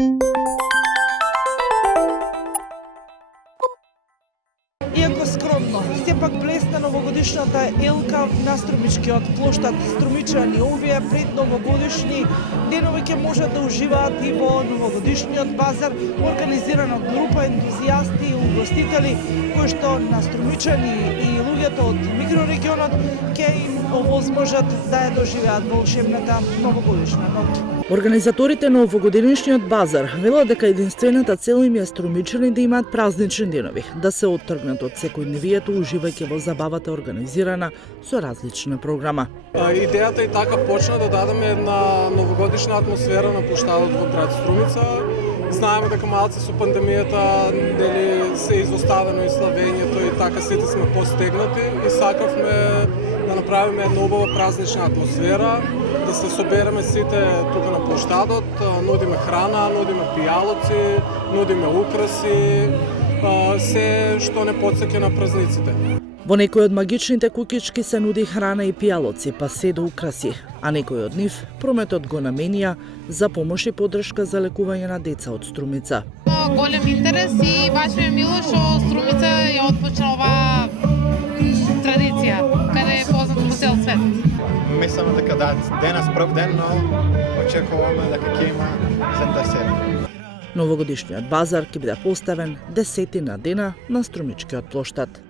Иако скромно, сепак блесна новогодишната елка на Струмичкиот плоштад. Струмичани овие предновогодишни денови ќе можат да уживаат и во новогодишниот базар, организиран од група ентузијасти и угостители, кои што на струмичани и луѓето од микрорегионот ќе им овозможат да ја доживеат волшебната новогодишна ноќ. Организаторите на овогодишниот базар велат дека единствената цел им е струмичани да имаат празнични денови, да се оттргнат од секојдневието уживајќи во забавата организирана со различна програма. Идејата и така почна да дадеме една новогодишна атмосфера на плоштадот во град Струмица. Знаеме дека малце со пандемијата дали се изоставено и славењето и така сите сме постегнати и сакавме да направиме една убава празнична атмосфера, да се собереме сите тука на плоштадот, нудиме храна, нудиме пијалоци, нудиме украси, се што не потсеќа на празниците. Во некои од магичните куќички се нуди храна и пијалоци, па се до украси, а некој од нив прометот го наменија за помош и поддршка за лекување на деца од Струмица. Голем интерес и баш ми е мило што Струмица ја отпочна оваа традиција, каде е познат по цел свет. Мислам дека денес прв ден, но очекуваме дека ќе има сентасера. Новогодишниот базар ќе биде поставен 10 дена на Струмичкиот плоштад.